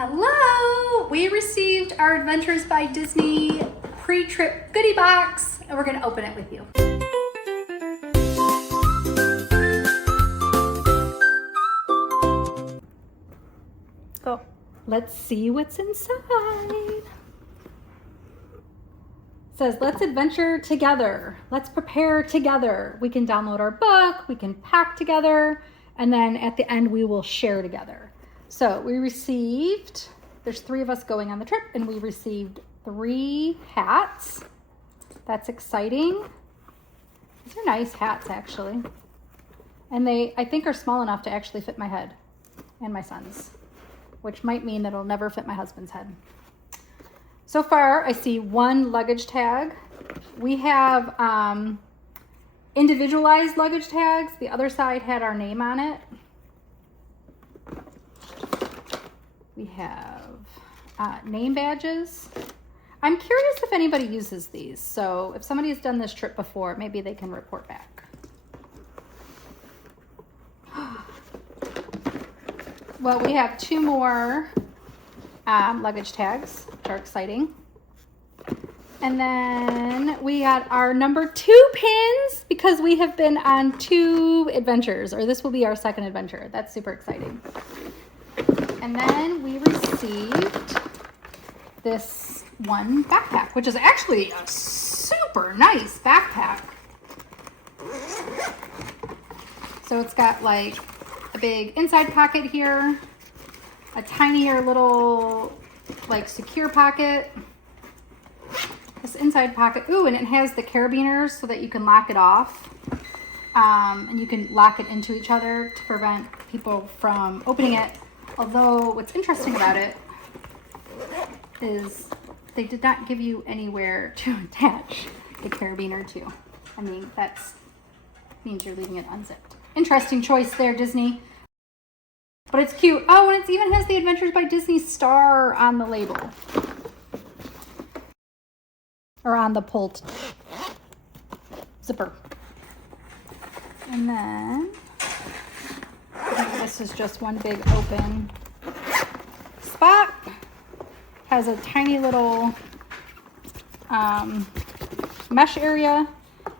Hello! We received our Adventures by Disney pre-trip goodie box, and we're gonna open it with you. So, let's see what's inside. It says, let's adventure together. Let's prepare together. We can download our book, we can pack together, and then at the end we will share together. So we received, there's 3 of us going on the trip, and we received 3 hats. That's exciting. These are nice hats, actually. And they, I think, are small enough to actually fit my head and my son's, which might mean that it'll never fit my husband's head. So far, I see 1 luggage tag. We have individualized luggage tags. The other side had our name on it. We have name badges. I'm curious if anybody uses these. So if somebody has done this trip before, maybe they can report back. Well, we have 2 more luggage tags, which are exciting. And then we got our number 2 pins because we have been on 2 adventures, or this will be our 2nd adventure. That's super exciting. And then we received this 1 backpack, which is actually a super nice backpack. So it's got like a big inside pocket here, a tinier little like secure pocket, this inside pocket, ooh, and it has the carabiners so that you can lock it off, and you can lock it into each other to prevent people from opening it. Although what's interesting about it is they did not give you anywhere to attach the carabiner to. I mean, that means you're leaving it unzipped. Interesting choice there, Disney. But it's cute. Oh, and it even has the Adventures by Disney star on the label. Or on the pulled zipper. And then I think this is just one big open spot. Has a tiny little mesh area.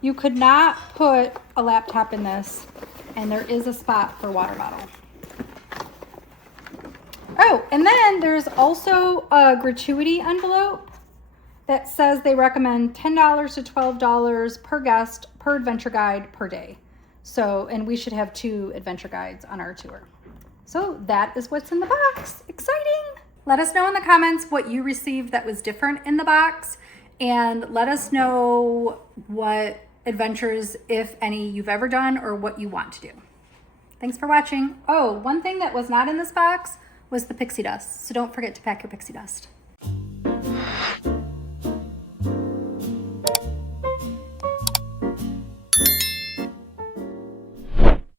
You could not put a laptop in this, and there is a spot for water bottle. Oh, and then there's also a gratuity envelope that says they recommend $10 to $12 per guest per adventure guide per day. So, and we should have 2 adventure guides on our tour. So that is what's in the box. Exciting! Let us know in the comments what you received that was different in the box, and let us know what adventures, if any, you've ever done or what you want to do. Thanks for watching. Oh, one thing that was not in this box was the pixie dust. So don't forget to pack your pixie dust.